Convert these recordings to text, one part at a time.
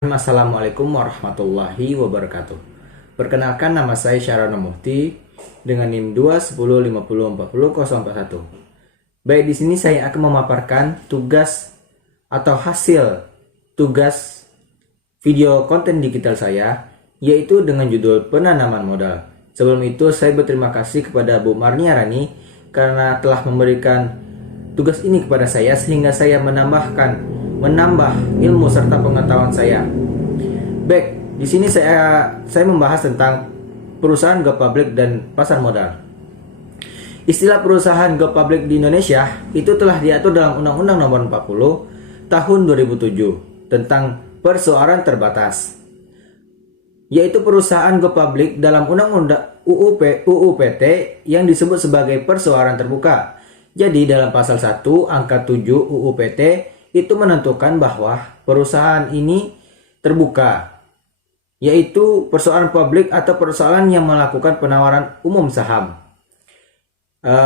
Assalamualaikum warahmatullahi wabarakatuh. Perkenalkan, nama saya Syarana Mufti dengan NIM 210504041. Baik, di sini saya akan memaparkan tugas atau hasil tugas video konten digital saya, yaitu dengan judul penanaman modal. Sebelum itu, saya berterima kasih kepada Bu Marniarani karena telah memberikan tugas ini kepada saya sehingga saya menambah ilmu serta pengetahuan saya. Baik, di sini saya membahas tentang perusahaan go public dan pasar modal. Istilah perusahaan go public di Indonesia itu telah diatur dalam Undang-Undang Nomor 40 Tahun 2007 tentang perseorangan terbatas, yaitu perusahaan go public dalam Undang-Undang UU PT yang disebut sebagai perseorangan terbuka. Jadi dalam pasal 1 angka 7 UU PT itu menentukan bahwa perusahaan ini terbuka, yaitu persoalan publik atau persoalan yang melakukan penawaran umum saham.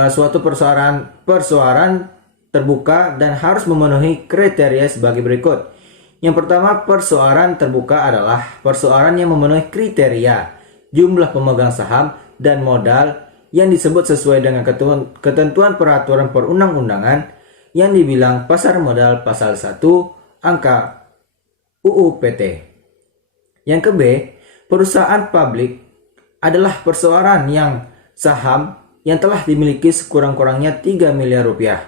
Suatu persoalan terbuka dan harus memenuhi kriteria sebagai berikut. Yang pertama, persoalan terbuka adalah persoalan yang memenuhi kriteria jumlah pemegang saham dan modal yang disebut sesuai dengan ketentuan peraturan perundang-undangan yang dibilang pasar modal pasal 1 angka UU PT. Yang ke B, perusahaan publik adalah perseorangan yang saham yang telah dimiliki sekurang-kurangnya 3 miliar rupiah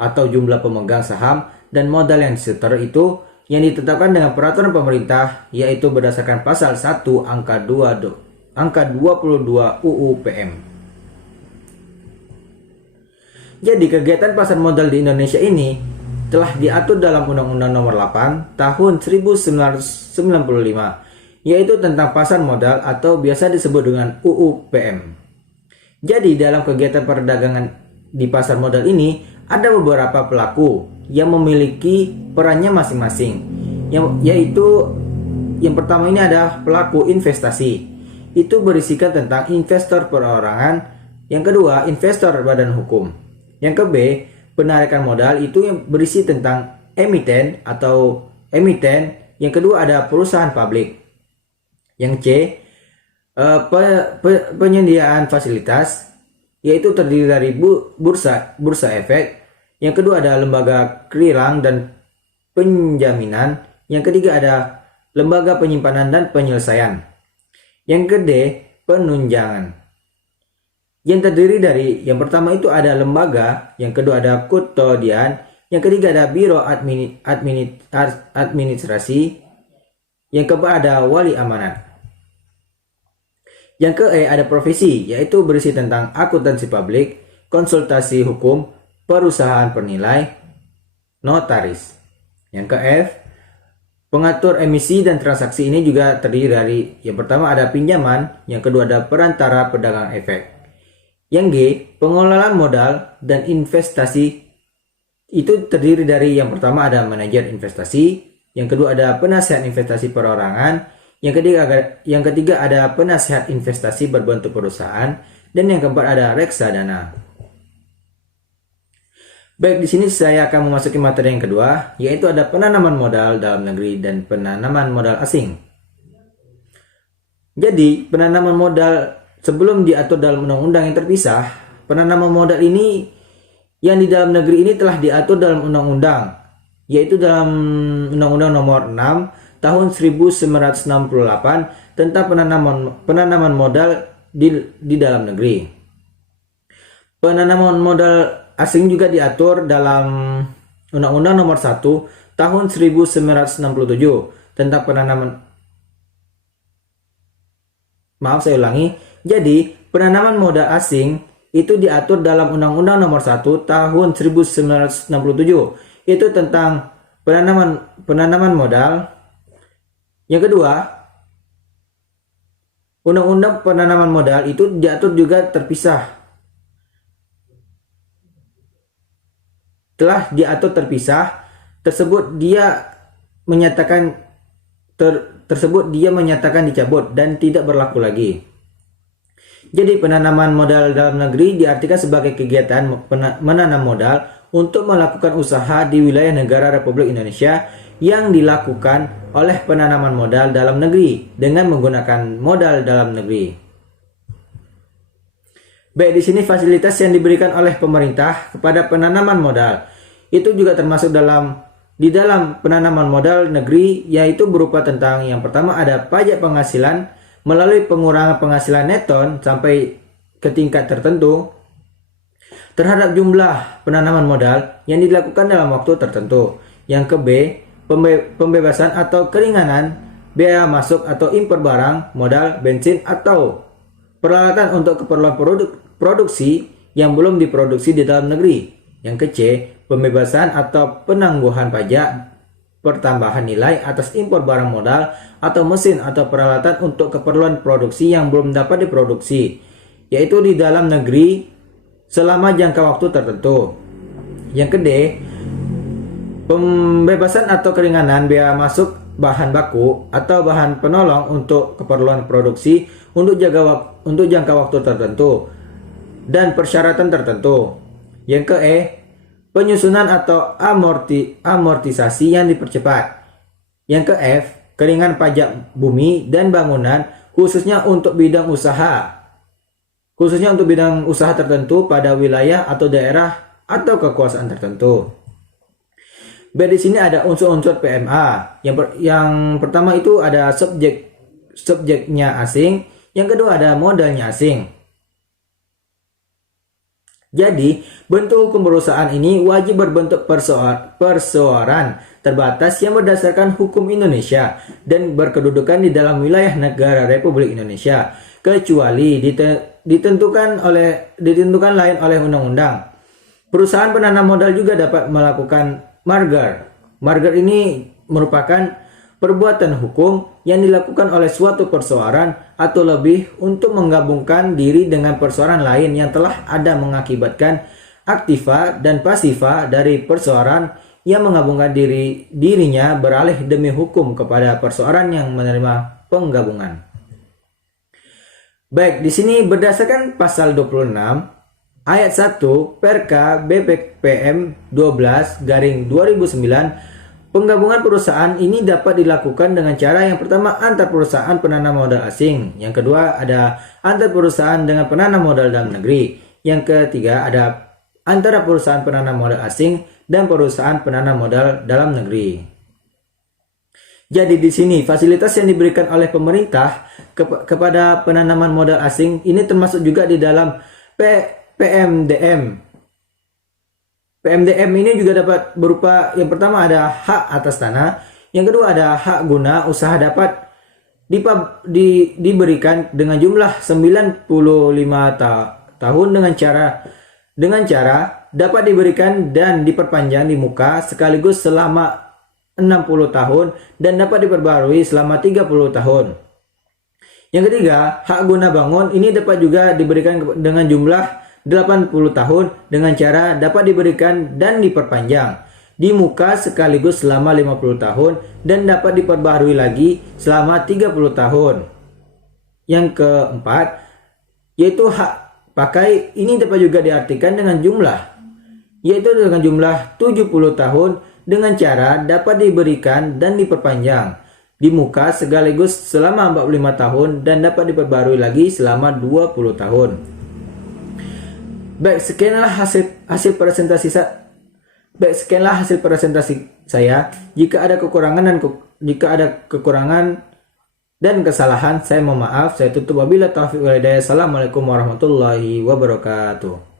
atau jumlah pemegang saham dan modal yang disetor itu yang ditetapkan dengan peraturan pemerintah, yaitu berdasarkan pasal 1 angka 22 UU PM. Jadi kegiatan pasar modal di Indonesia ini telah diatur dalam Undang-Undang Nomor 8 Tahun 1995, yaitu tentang pasar modal atau biasa disebut dengan UU PM. Jadi dalam kegiatan perdagangan di pasar modal ini ada beberapa pelaku yang memiliki perannya masing-masing, yaitu yang pertama ini ada pelaku investasi, itu berisikan tentang investor perorangan. Yang kedua, investor badan hukum. Yang ke B, penarikan modal, itu yang berisi tentang emiten atau emiten. Yang kedua ada perusahaan publik. Yang C, penyediaan fasilitas, yaitu terdiri dari bursa efek. Yang kedua ada lembaga clearing dan penjaminan. Yang ketiga ada lembaga penyimpanan dan penyelesaian. Yang ke D, penunjangan, yang terdiri dari yang pertama itu ada lembaga, yang kedua ada kustodian, yang ketiga ada biro administrasi, yang keempat ada wali amanat. Yang ke E ada profesi, yaitu berisi tentang akuntansi publik, konsultasi hukum, perusahaan pernilai, notaris. Yang ke F, pengatur emisi dan transaksi, ini juga terdiri dari yang pertama ada pinjaman, yang kedua ada perantara pedagang efek. Yang G, pengelolaan modal dan investasi, itu terdiri dari yang pertama ada manajer investasi, yang kedua ada penasihat investasi perorangan, yang ketiga ada penasihat investasi berbentuk perusahaan, dan yang keempat ada reksadana. Baik, di sini saya akan memasuki materi yang kedua, yaitu ada penanaman modal dalam negeri dan penanaman modal asing. Jadi, penanaman modal sebelum diatur dalam undang-undang yang terpisah, penanaman modal ini yang di dalam negeri ini telah diatur dalam undang-undang, yaitu dalam Undang-Undang Nomor 6 Tahun 1968 tentang penanaman modal di dalam negeri. Penanaman modal asing juga diatur dalam Undang-Undang Nomor 1 Tahun 1967 tentang Jadi, penanaman modal asing itu diatur dalam Undang-Undang Nomor 1 Tahun 1967, itu tentang penanaman modal. Yang kedua, Undang-Undang penanaman modal itu diatur juga terpisah. Telah diatur terpisah, tersebut dia menyatakan dicabut dan tidak berlaku lagi. Jadi penanaman modal dalam negeri diartikan sebagai kegiatan menanam modal untuk melakukan usaha di wilayah negara Republik Indonesia yang dilakukan oleh penanaman modal dalam negeri dengan menggunakan modal dalam negeri. Baik, di sini fasilitas yang diberikan oleh pemerintah kepada penanaman modal itu juga termasuk di dalam penanaman modal negeri, yaitu berupa tentang yang pertama ada pajak penghasilan melalui pengurangan penghasilan neton sampai ke tingkat tertentu terhadap jumlah penanaman modal yang dilakukan dalam waktu tertentu. Yang ke B, pembebasan atau keringanan biaya masuk atau impor barang, modal, bensin atau peralatan untuk keperluan produksi yang belum diproduksi di dalam negeri. Yang ke C, pembebasan atau penangguhan pajak pertambahan nilai atas impor barang modal atau mesin atau peralatan untuk keperluan produksi yang belum dapat diproduksi, yaitu di dalam negeri selama jangka waktu tertentu. Yang ke D, pembebasan atau keringanan biaya masuk bahan baku atau bahan penolong untuk keperluan produksi untuk jangka waktu tertentu dan persyaratan tertentu. Yang ke E, penyusunan atau amortisasi yang dipercepat. Yang ke F, keringan pajak bumi dan bangunan khususnya untuk bidang usaha tertentu pada wilayah atau daerah atau kekuasaan tertentu. Baik, di sini ada unsur-unsur PMA. Yang pertama itu ada subjeknya asing, yang kedua ada modalnya asing. Jadi, bentuk hukum perusahaan ini wajib berbentuk perseorangan terbatas yang berdasarkan hukum Indonesia dan berkedudukan di dalam wilayah negara Republik Indonesia, kecuali ditentukan lain oleh undang-undang. Perusahaan penanam modal juga dapat melakukan merger. Merger ini merupakan perbuatan hukum yang dilakukan oleh suatu perseorangan atau lebih untuk menggabungkan diri dengan perseorangan lain yang telah ada, mengakibatkan aktiva dan pasifa dari perseorangan yang menggabungkan dirinya beralih demi hukum kepada perseorangan yang menerima penggabungan. Baik, di sini berdasarkan pasal 26 ayat 1 Perka BPPM 12/2009, penggabungan perusahaan ini dapat dilakukan dengan cara yang pertama antar perusahaan penanam modal asing, yang kedua ada antar perusahaan dengan penanam modal dalam negeri, yang ketiga ada antara perusahaan penanam modal asing dan perusahaan penanam modal dalam negeri. Jadi di sini fasilitas yang diberikan oleh pemerintah kepada penanaman modal asing ini termasuk juga di dalam PMDM. PMDM ini juga dapat berupa yang pertama ada hak atas tanah, yang kedua ada hak guna usaha dapat diberikan dengan jumlah 95 tahun dengan cara dapat diberikan dan diperpanjang di muka sekaligus selama 60 tahun dan dapat diperbarui selama 30 tahun. Yang ketiga, hak guna bangun ini dapat juga diberikan dengan jumlah 80 tahun dengan cara dapat diberikan dan diperpanjang di muka sekaligus selama 50 tahun dan dapat diperbarui lagi selama 30 tahun. Yang keempat, yaitu hak pakai ini dapat juga diartikan dengan jumlah, yaitu dengan jumlah 70 tahun dengan cara dapat diberikan dan diperpanjang di muka sekaligus selama 45 tahun dan dapat diperbarui lagi selama 20 tahun. Baik, sekianlah hasil presentasi saya. Jika ada kekurangan dan kesalahan, saya mohon maaf. Saya tutup. Wabillahi taufiq wal hidayah. Assalamualaikum warahmatullahi wabarakatuh.